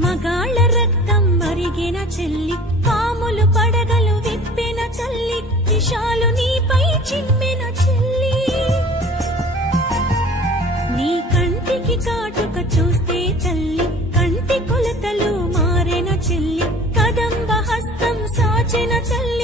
మగాళ్ళ రక్తం మరిగిన చెల్లి, పాములు పడగలు విప్పిన తల్లి, విషాలు నీపై చిమ్మిన చెల్లి. నీ కంటికి కాటుక చూస్తే తల్లి, కంటి కొలతలు మారెన చెల్లి, కదంబ హస్తం సాచిన తల్లి.